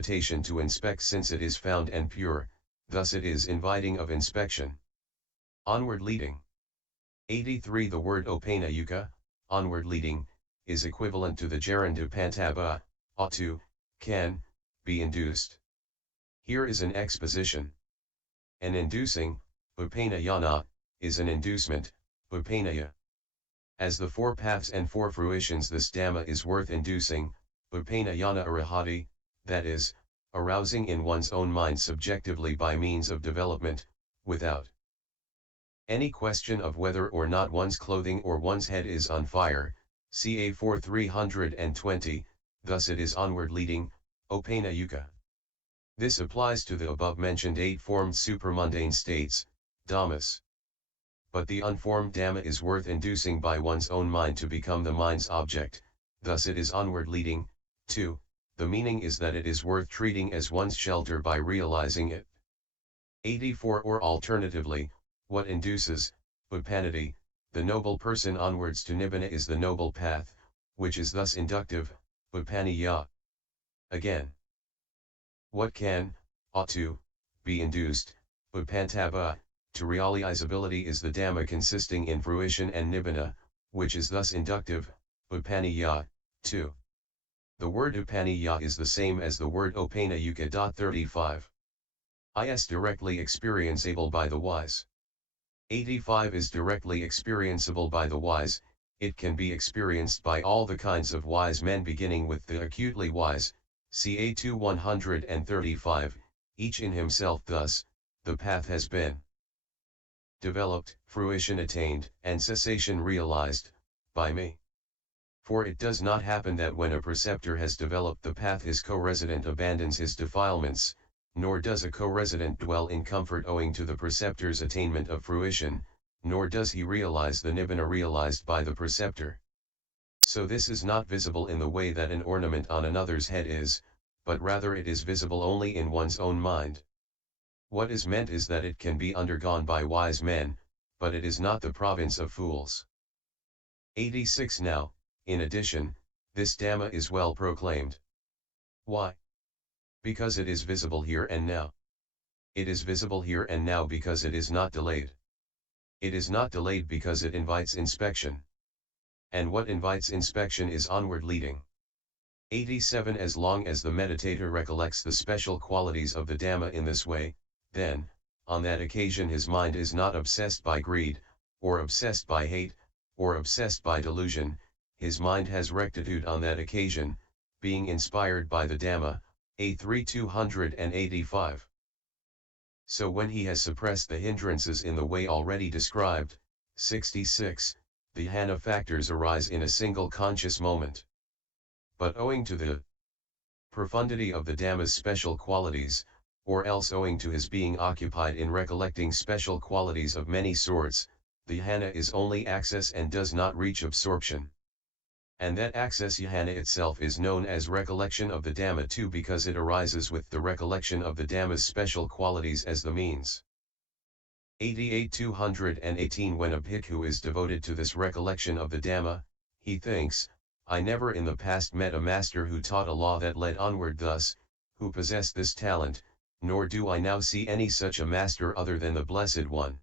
invitation to inspect since it is found and pure, thus it is inviting of inspection. Onward leading. 83. The word opanayika, onward leading, is equivalent to the gerund upanetabba, ought to, can, be induced. Here is an exposition. An inducing, upanayana, is an inducement, upanaya. As the four paths and four fruitions, this Dhamma is worth inducing, upanayana arahati, that is, arousing in one's own mind subjectively by means of development, without any question of whether or not one's clothing or one's head is on fire, ca 4320, thus it is onward leading, opanayika. This applies to the above-mentioned 8 formed supramundane states, dhammas. But the unformed Dhamma is worth inducing by one's own mind to become the mind's object, thus it is onward leading, too. The meaning is that it is worth treating as one's shelter by realizing it. 84. Or alternatively, what induces, upanayanaí, the noble person onwards to nibbana is the noble path, which is thus inductive, upanaya. Again, what can, ought to, be induced, upanetabba, to realizability is the Dhamma consisting in fruition and nibbana, which is thus inductive, upanaya, too. The word upanaya is the same as the word opanayika. 35. Is directly experienceable by the wise. 85 is directly experienceable by the wise. It can be experienced by all the kinds of wise men beginning with the acutely wise, ca 135, each in himself. Thus, the path has been developed, fruition attained, and cessation realized, by me. For it does not happen that when a preceptor has developed the path his co-resident abandons his defilements, nor does a co-resident dwell in comfort owing to the preceptor's attainment of fruition, nor does he realize the nibbana realized by the preceptor. So this is not visible in the way that an ornament on another's head is, but rather it is visible only in one's own mind. What is meant is that it can be undergone by wise men, but it is not the province of fools. 86. Now, in addition, this Dhamma is well proclaimed. Why? Because it is visible here and now. It is visible here and now because it is not delayed. It is not delayed because it invites inspection. And what invites inspection is onward leading. 87. As long as the meditator recollects the special qualities of the Dhamma in this way, then, on that occasion his mind is not obsessed by greed, or obsessed by hate, or obsessed by delusion. His mind has rectitude on that occasion, being inspired by the Dhamma, A3 285. So when he has suppressed the hindrances in the way already described, 66, the jhana factors arise in a single conscious moment. But owing to the profundity of the Dhamma's special qualities, or else owing to his being occupied in recollecting special qualities of many sorts, the jhana is only access and does not reach absorption. And that access jhana itself is known as recollection of the Dhamma too, because it arises with the recollection of the Dhamma's special qualities as the means. 88. 218. When a bhikkhu is devoted to this recollection of the Dhamma, he thinks, I never in the past met a master who taught a law that led onward thus, who possessed this talent, nor do I now see any such a master other than the Blessed One.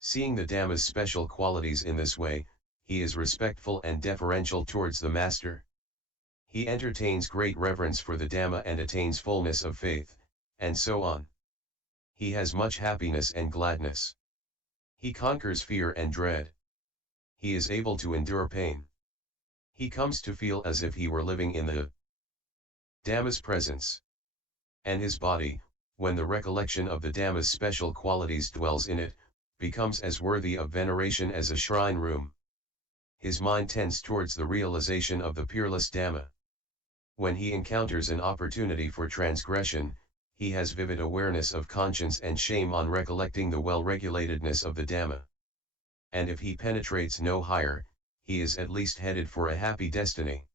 Seeing the Dhamma's special qualities in this way, he is respectful and deferential towards the master. He entertains great reverence for the Dhamma and attains fullness of faith, and so on. He has much happiness and gladness. He conquers fear and dread. He is able to endure pain. He comes to feel as if he were living in the Dhamma's presence. And his body, when the recollection of the Dhamma's special qualities dwells in it, becomes as worthy of veneration as a shrine room. His mind tends towards the realization of the peerless Dhamma. When he encounters an opportunity for transgression, he has vivid awareness of conscience and shame on recollecting the well-regulatedness of the Dhamma. And if he penetrates no higher, he is at least headed for a happy destiny.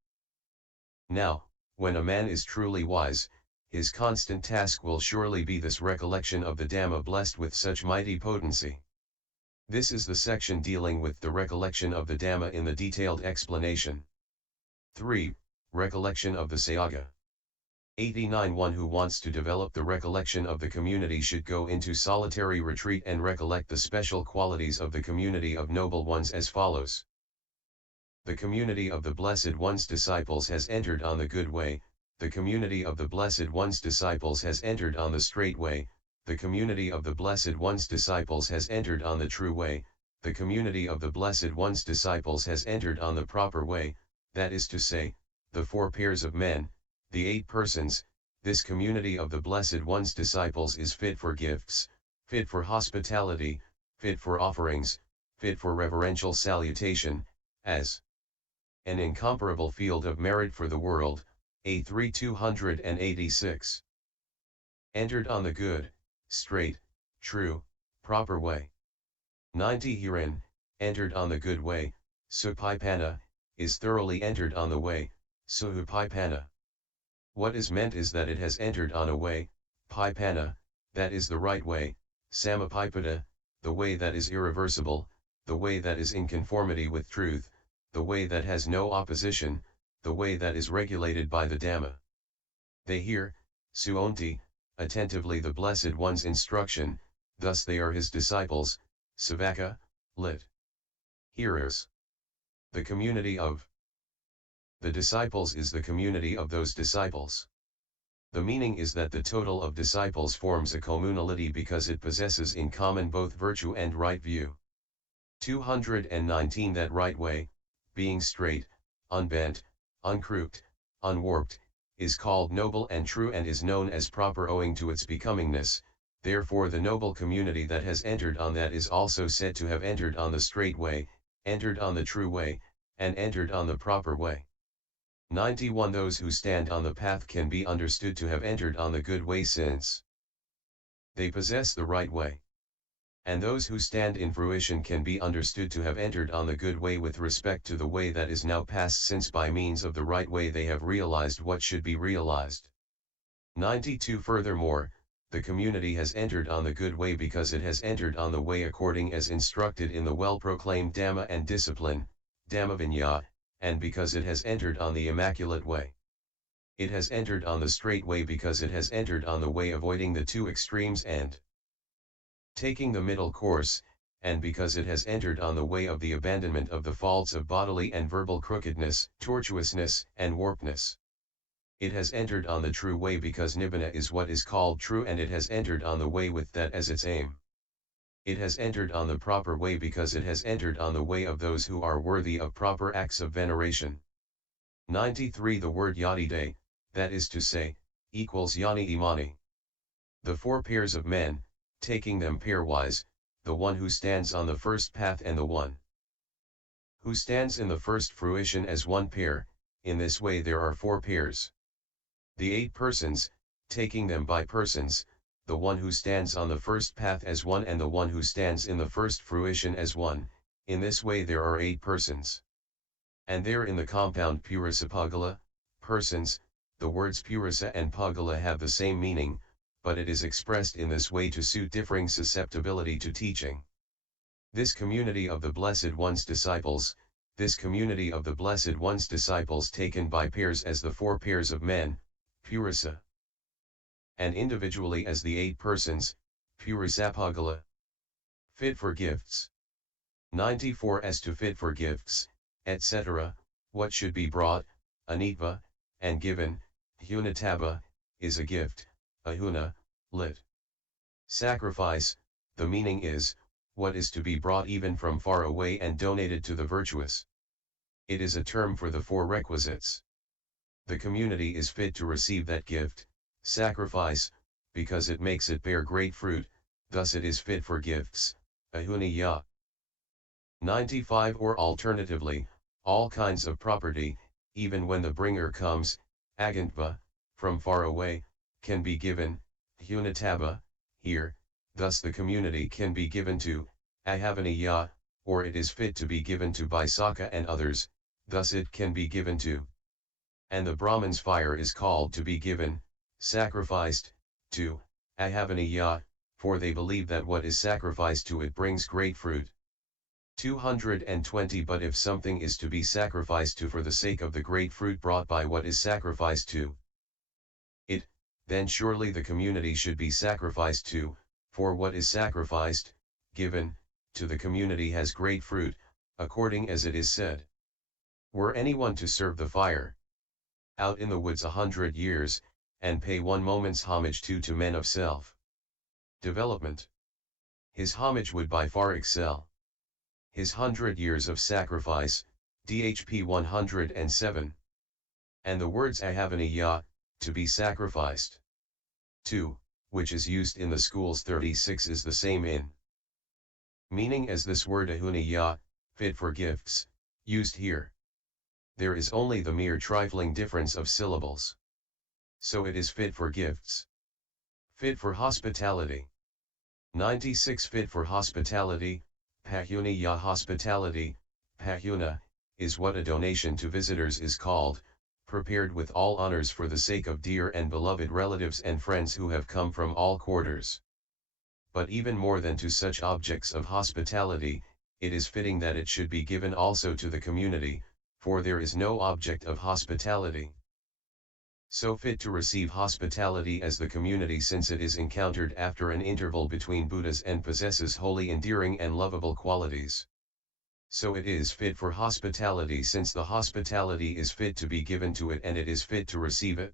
Now, when a man is truly wise, his constant task will surely be this recollection of the Dhamma blessed with such mighty potency. This is the section dealing with the recollection of the Dhamma in the detailed explanation. 3. Recollection of the Sayagga. 89 One who wants to develop the recollection of the community should go into solitary retreat and recollect the special qualities of the community of noble ones as follows. The community of the Blessed One's disciples has entered on the good way, the community of the Blessed One's disciples has entered on the straight way, the community of the Blessed One's disciples has entered on the true way, the community of the Blessed One's disciples has entered on the proper way, that is to say, the 4 pairs of men, the 8 persons. This community of the Blessed One's disciples is fit for gifts, fit for hospitality, fit for offerings, fit for reverential salutation, as an incomparable field of merit for the world. A3 286. Entered on the good, straight, true, proper way. 90 Herein, entered on the good way, supipana, is thoroughly entered on the way, suhupipana. What is meant is that it has entered on a way, pipana, that is the right way, samapipada, the way that is irreversible, the way that is in conformity with truth, the way that has no opposition, the way that is regulated by the Dhamma. They hear, suonti, attentively the Blessed One's instruction, thus they are his disciples, savaka, lit. Hearers. The community of the disciples is the community of those disciples. The meaning is that the total of disciples forms a communality because it possesses in common both virtue and right view. 219 That right way, being straight, unbent, uncrooked, unwarped, is called noble and true and is known as proper owing to its becomingness. Therefore the noble community that has entered on that is also said to have entered on the straight way, entered on the true way, and entered on the proper way. 91 Those who stand on the path can be understood to have entered on the good way since they possess the right way. And those who stand in fruition can be understood to have entered on the good way with respect to the way that is now past, since by means of the right way they have realized what should be realized. 92 Furthermore, the community has entered on the good way because it has entered on the way according as instructed in the well-proclaimed Dhamma and discipline, Dhammavinya, and because it has entered on the immaculate way. It has entered on the straight way because it has entered on the way avoiding the 2 extremes and taking the middle course, and because it has entered on the way of the abandonment of the faults of bodily and verbal crookedness, tortuousness, and warpedness. It has entered on the true way because nibbana is what is called true, and it has entered on the way with that as its aim. It has entered on the proper way because it has entered on the way of those who are worthy of proper acts of veneration. 93 The word yadide, that is to say, equals yani imani. The 4 pairs of men, taking them pairwise, the one who stands on the first path and the one who stands in the first fruition as one pair. In this way there are 4 pairs. The 8 persons, taking them by persons, the one who stands on the first path as one and the one who stands in the first fruition as one. In this way there are 8 persons. And there in the compound purisa pugala, persons, the words purisa and pugala have the same meaning, but it is expressed in this way to suit differing susceptibility to teaching. This community of the Blessed One's disciples, this community of the Blessed One's disciples taken by pairs as the 4 pairs of men, purisa, and individually as the 8 persons, purisapagala, fit for gifts. 94 As to fit for gifts, etc., what should be brought, anitva, and given, upanetabba, is a gift, ahuna, lit. Sacrifice. The meaning is, what is to be brought even from far away and donated to the virtuous. It is a term for the 4 requisites. The community is fit to receive that gift, sacrifice, because it makes it bear great fruit, thus it is fit for gifts, ahunaya. 95 Or alternatively, all kinds of property, even when the bringer comes, agantva, from far away, can be given, upanetabba, here, thus the community can be given to, ahavanaya, or it is fit to be given to by Saka and others, thus it can be given to. And the Brahman's fire is called to be given, sacrificed, to, ahavanaya, for they believe that what is sacrificed to it brings great fruit. 220 But if something is to be sacrificed to for the sake of the great fruit brought by what is sacrificed to, then surely the community should be sacrificed to, for what is sacrificed, given, to the community has great fruit, according as it is said. Were anyone to serve the fire out in the woods 100 years, and pay one moment's homage to men of self development, his homage would by far excel his 100 years of sacrifice, dhp 107. And the words upanaya, to be sacrificed to, which is used in the schools 36 is the same in meaning as this word upanaya, fit for gifts, used here. There is only the mere trifling difference of syllables. So it is fit for gifts. Fit for hospitality. 96 Fit for hospitality, pahunaya hospitality, pahuna, is what a donation to visitors is called, prepared with all honors for the sake of dear and beloved relatives and friends who have come from all quarters. But even more than to such objects of hospitality, it is fitting that it should be given also to the community, for there is no object of hospitality so fit to receive hospitality as the community, since it is encountered after an interval between Buddhas and possesses wholly endearing and lovable qualities. So it is fit for hospitality, since the hospitality is fit to be given to it and it is fit to receive it.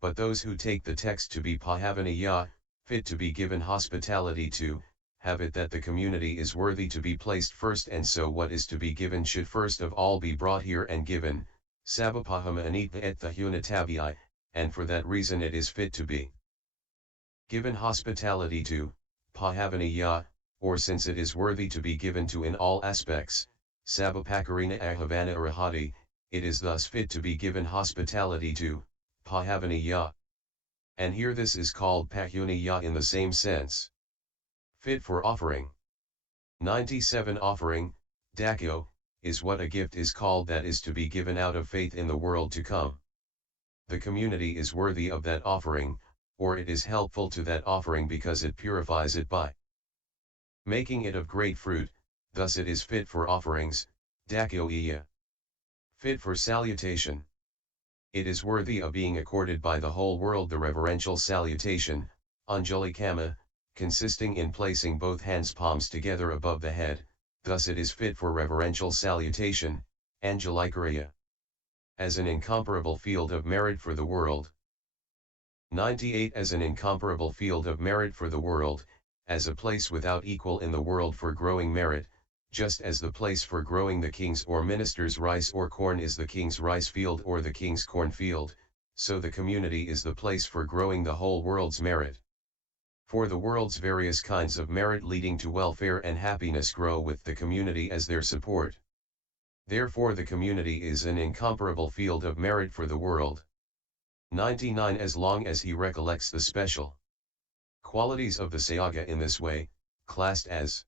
But those who take the text to be pahavanaya, fit to be given hospitality to, have it that the community is worthy to be placed first, and so what is to be given should first of all be brought here and given, sabapahama et the upanetabba, and for that reason it is fit to be given hospitality to, pahavanaya, or since it is worthy to be given to in all aspects, sabapakarina ahavana arahati, it is thus fit to be given hospitality to, pahavanaya. And here this is called pahunaya in the same sense. Fit for offering. 97 Offering, dakyo, is what a gift is called that is to be given out of faith in the world to come. The community is worthy of that offering, or it is helpful to that offering because it purifies it by making it of great fruit, thus it is fit for offerings, dakyo. Fit for salutation. It is worthy of being accorded by the whole world the reverential salutation, anjalikama, consisting in placing both hands palms together above the head, thus it is fit for reverential salutation, anjalikarya. As an incomparable field of merit for the world. 98 As an incomparable field of merit for the world, as a place without equal in the world for growing merit, just as the place for growing the king's or minister's rice or corn is the king's rice field or the king's corn field, so the community is the place for growing the whole world's merit. For the world's various kinds of merit leading to welfare and happiness grow with the community as their support. Therefore the community is an incomparable field of merit for the world. 99 As long as he recollects the special qualities of the Sangha in this way, classed as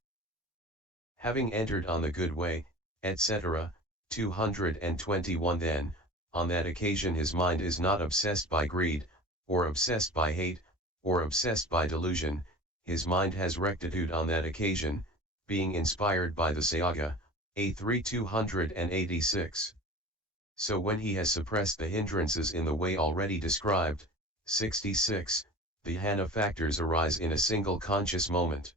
having entered on the good way, etc., 221 Then, on that occasion his mind is not obsessed by greed, or obsessed by hate, or obsessed by delusion, his mind has rectitude on that occasion, being inspired by the Sangha, A3 286. So when he has suppressed the hindrances in the way already described, 66, the dhamma factors arise in a single conscious moment.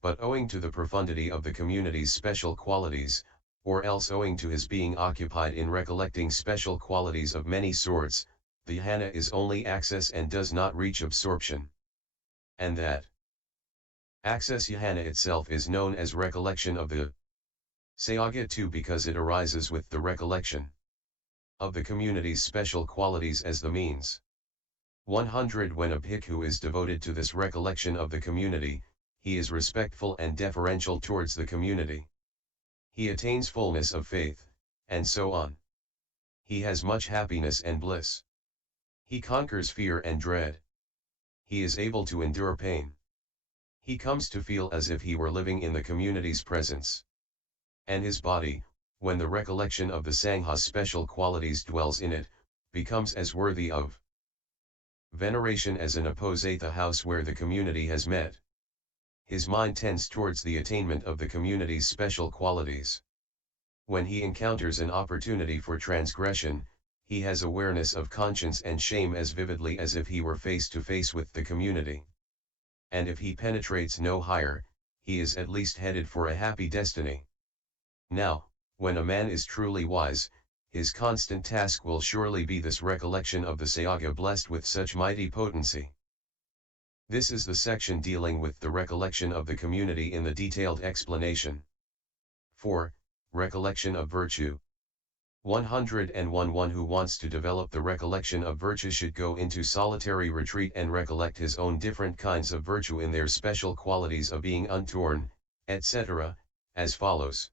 But owing to the profundity of the community's special qualities, or else owing to his being occupied in recollecting special qualities of many sorts, the dhamma is only access and does not reach absorption. And that access dhamma itself is known as recollection of the Sangha too, because it arises with the recollection of the community's special qualities as the means. 100 When a bhikkhu is devoted to this recollection of the community, he is respectful and deferential towards the community. He attains fullness of faith, and so on. He has much happiness and bliss. He conquers fear and dread. He is able to endure pain. He comes to feel as if he were living in the community's presence. And his body, when the recollection of the Sangha's special qualities dwells in it, becomes as worthy of veneration as an uposatha house where the community has met. His mind tends towards the attainment of the community's special qualities. When he encounters an opportunity for transgression, he has awareness of conscience and shame as vividly as if he were face to face with the community. And if he penetrates no higher, he is at least headed for a happy destiny. Now, when a man is truly wise, his constant task will surely be this recollection of the Sayagya blessed with such mighty potency. This is the section dealing with the recollection of the community in the detailed explanation. 4. Recollection of virtue. 101. One who wants to develop the recollection of virtue should go into solitary retreat and recollect his own different kinds of virtue in their special qualities of being untorn, etc., as follows.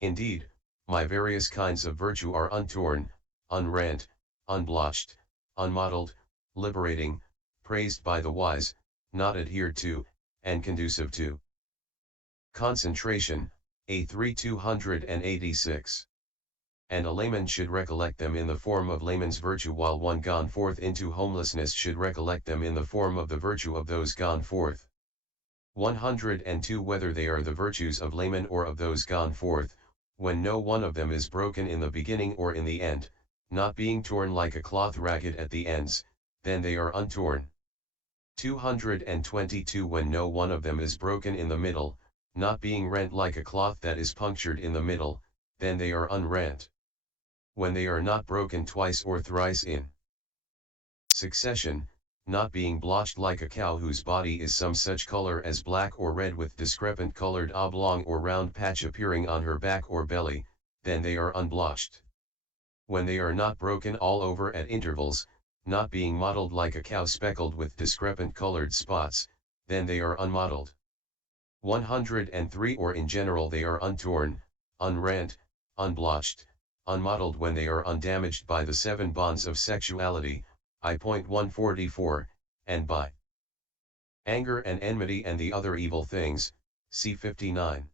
Indeed, my various kinds of virtue are untorn, unrent, unblotched, unmottled, liberating, praised by the wise, not adhered to, and conducive to. Concentration, A3 286. And a layman should recollect them in the form of layman's virtue, while one gone forth into homelessness should recollect them in the form of the virtue of those gone forth. 102. Whether they are the virtues of layman or of those gone forth, when no one of them is broken in the beginning or in the end, not being torn like a cloth ragged at the ends, then they are untorn. 222. When no one of them is broken in the middle, not being rent like a cloth that is punctured in the middle, then they are unrent. When they are not broken twice or thrice in succession, not being blotched like a cow whose body is some such color as black or red with discrepant colored oblong or round patch appearing on her back or belly, then they are unblotched. When they are not broken all over at intervals, not being mottled like a cow speckled with discrepant colored spots, then they are unmottled. 103. Or in general they are untorn, unrent, unblotched, unmottled when they are undamaged by the 7 bonds of sexuality, I.144, and by anger and enmity and the other evil things, c. 59.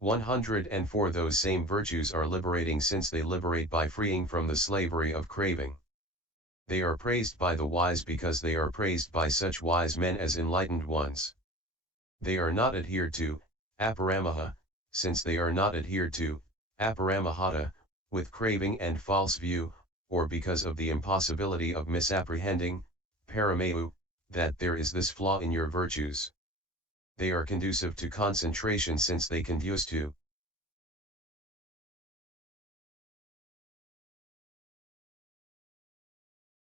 104. Those same virtues are liberating, since they liberate by freeing from the slavery of craving. They are praised by the wise because they are praised by such wise men as enlightened ones. They are not adhered to, aparamaha, since they are not adhered to, aparamahata, with craving and false view, or because of the impossibility of misapprehending, paramayu, that there is this flaw in your virtues. They are conducive to concentration, since they conduce to